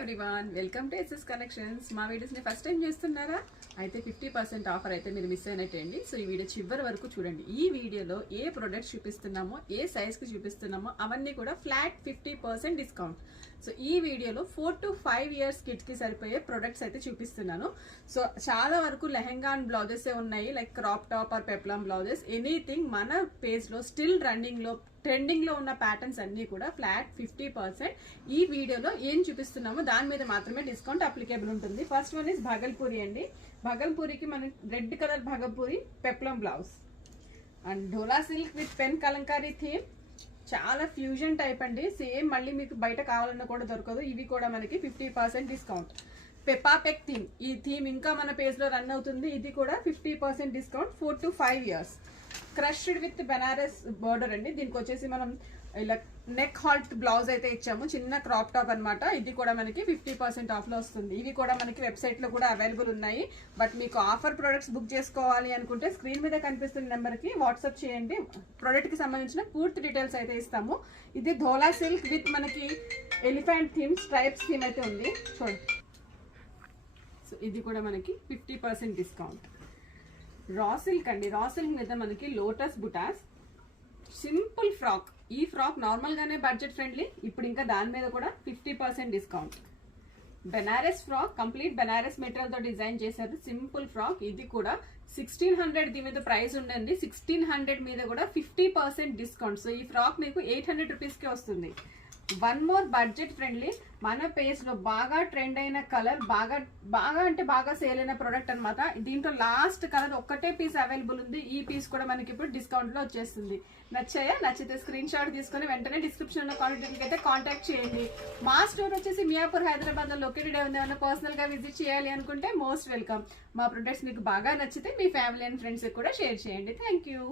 Everyone, welcome to SS collections. మా వీడియోస్ని first time చేస్తున్నారా? అయితే 50% ఆఫర్ అయితే మీరు మిస్ అయినట్టండి. సో ఈ వీడియో చివరి వరకు చూడండి. ఈ వీడియోలో ఏ ప్రొడక్ట్స్ చూపిస్తున్నామో, ఏ సైజ్కి చూపిస్తున్నామో అవన్నీ కూడా ఫ్లాట్ 50% డిస్కౌంట్. సో ఈ వీడియోలో 4 to 5 years కిడ్స్కి సరిపోయే ప్రొడక్ట్స్ అయితే చూపిస్తున్నాను. సో చాలా వరకు లెహెంగా అండ్ బ్లౌజెస్ ఉన్నాయి, like crop top or peplum blouses, anything మన పేజ్లో స్టిల్ రన్నింగ్లో ట్రెండింగ్లో ఉన్న ప్యాటర్న్స్ అన్నీ కూడా ఫ్లాట్ 50%. ఈ వీడియోలో ఏం చూపిస్తున్నామో దాని మీద మాత్రమే డిస్కౌంట్ అప్లికేబుల్ ఉంటుంది. ఫస్ట్ వన్ ఇస్ భగల్పూరి అండి. భగల్పూరికి మన red colour Bhagalpuri peplum blouse and dola silk with pen Kalamkari theme. చాలా ఫ్యూజన్ టైప్ అండి, సేమ్ మళ్ళీ మీకు బయట కావాలన్నా కూడా దొరకదు. ఇవి కూడా మనకి 50% డిస్కౌంట్. పెపాపెక్ థీమ్, ఈ థీమ్ ఇంకా మన పేజ్లో రన్ అవుతుంది. ఇది కూడా 50% discount, 4 to 5 years. Crushed with Banaras border అండి. దీనికి వచ్చేసి మనం ఇలా నెక్ హాల్ట్ బ్లౌజ్ అయితే ఇచ్చాము, చిన్న క్రాప్ టాప్ అనమాట. ఇది కూడా మనకి 50% ఆఫ్లో వస్తుంది. ఇవి కూడా మనకి వెబ్సైట్లో కూడా అవైలబుల్ ఉన్నాయి. బట్ మీకు ఆఫర్ ప్రొడక్ట్స్ బుక్ చేసుకోవాలి అనుకుంటే స్క్రీన్ మీద కనిపిస్తున్న నెంబర్కి వాట్సాప్ చేయండి. ప్రోడక్ట్కి సంబంధించిన పూర్తి డీటెయిల్స్ అయితే ఇస్తాము. ఇది ధోలా సిల్క్ విత్ మనకి ఎలిఫెంట్ థీమ్, స్ట్రైప్స్ థీమ్ అయితే ఉంది చూడండి. సో ఇది కూడా మనకి 50% డిస్కౌంట్. రా సిల్క్ అండి. రా సిల్క్ మీద మనకి లోటస్ బుటాస్, సింపుల్ ఫ్రాక్. ఈ ఫ్రాక్ నార్మల్గానే బడ్జెట్ ఫ్రెండ్లీ, ఇప్పుడు ఇంకా దాని మీద కూడా 50% discount. Banaras frock, complete Banaras మెటీరియల్తో డిజైన్ చేశారు, సింపుల్ ఫ్రాక్. ఇది కూడా 1600 దీని మీద ప్రైస్ ఉండండి. 1600 మీద కూడా 50% డిస్కౌంట్. సో ఈ ఫ్రాక్ మీకు 800 రూపీస్కే వస్తుంది. వన్ మోర్ బడ్జెట్ ఫ్రెండ్లీ, మన పేజ్లో బాగా ట్రెండ్ అయిన కలర్, బాగా సేల్ అయిన ప్రోడక్ట్ అనమాట. దీంట్లో లాస్ట్ కలర్ ఒక్కటే పీస్ అవైలబుల్ ఉంది. ఈ పీస్ కూడా మనకి ఇప్పుడు డిస్కౌంట్లో వచ్చేస్తుంది. నచ్చితే స్క్రీన్ షాట్ తీసుకొని వెంటనే డిస్క్రిప్షన్ ఉన్న కాంటాక్ట్ అయితే కాంటాక్ట్ చేయండి. మా స్టోర్ వచ్చేసి మియాపూర్, హైదరాబాద్లో లొకేటెడ్. ఏమైనా పర్సనల్గా విజిట్ చేయాలి అనుకుంటే మోస్ట్ వెల్కమ్. మా ప్రొడక్ట్స్ మీకు బాగా నచ్చితే మీ ఫ్యామిలీ అండ్ ఫ్రెండ్స్కి కూడా షేర్ చేయండి. Thank you.